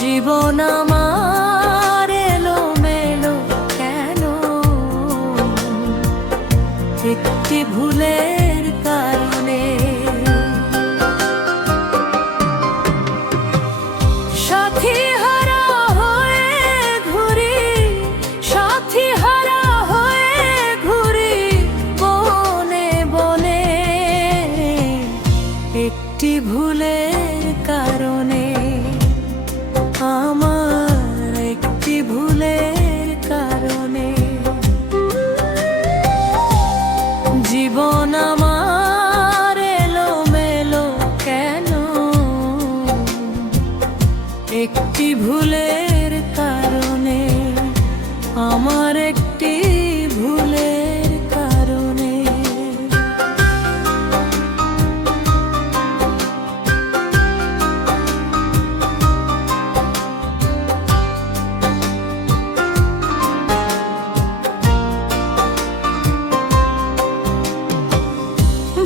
জীবন আমার এলোমেলো কেন? একটি ভুলের কারণে। সাথী হারা হয়ে ঘুরি, সাথী হারা হয়ে ঘুরি বনে বনে, একটি ভুলের কারণে। আমার একটি ভুলের কারণে। জীবন আমার এলোমেলো কেন? একটি ভুলের কারণে। আমার একটি ভুলের কারণে।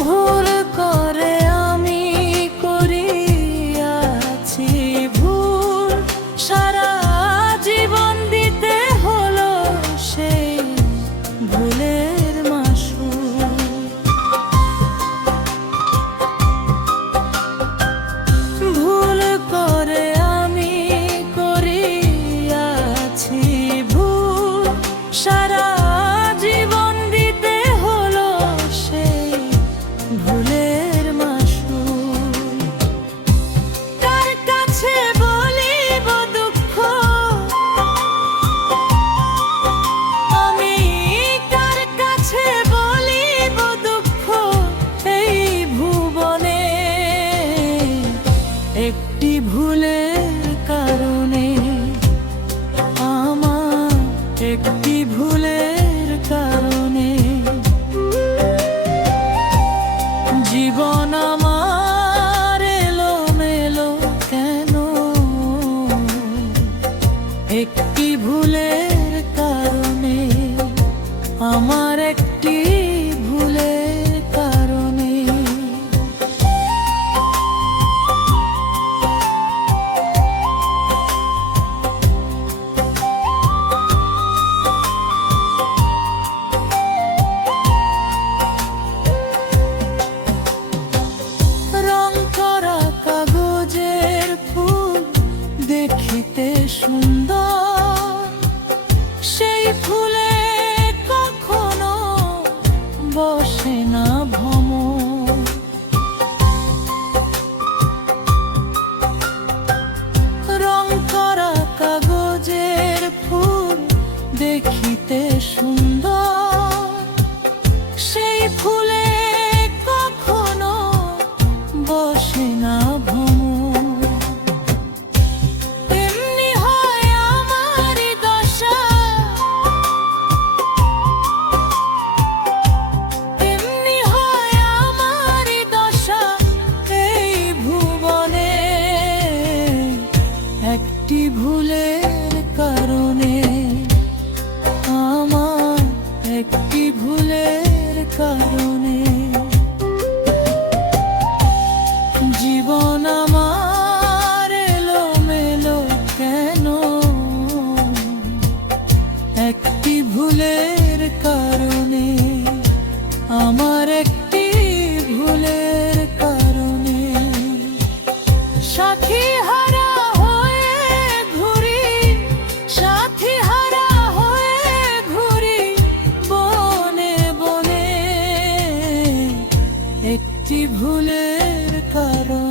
ভুল করে আমি করিয়াছি ভুল, সারা জীবন দিতে হলো সেই ভুলের মাসুল। ভুল করে আমি করিয়াছি ভুল, সারা জীবন দিতে হলো সেই ভুলের মাসুল। কার কাছে বলিব দুঃখ আমি, কার কাছে বলিব দুঃখ এই ভুবনে, একটি ভুলের কারণে। আমার একটি ভুলের কারণে। জীবন আমার এলোমেলো কেন? একটি ভুলের কারণে। আমার একটি ভুলের কারণে। রং করা কাগজের ফুল দেখিতে সুন্দর, সেই ফুলে কখনো বসে না ভ্রমর। রং করা কাগজের ফুল দেখিতে সুন্দর, সেই ফুলে কখনো বসে না ভ্রমর। তেমনি হয় আমারই দশা, তেমনি হয় আমারই দশা এই ভুবনে, একটি ভুলের কারণে। আমার একটি ভুলের কারণে। জীবন আমার এলোমেলো কেন? একটি ভুলের কারণে। আমার একটি ভুলের কারণে। সাথী হারা হয়ে ঘুরি, সাথী হারা হয়ে ঘুরি বনে বনে, একটি ভুলের কারণে।